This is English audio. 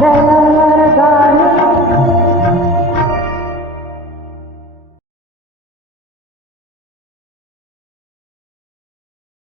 Then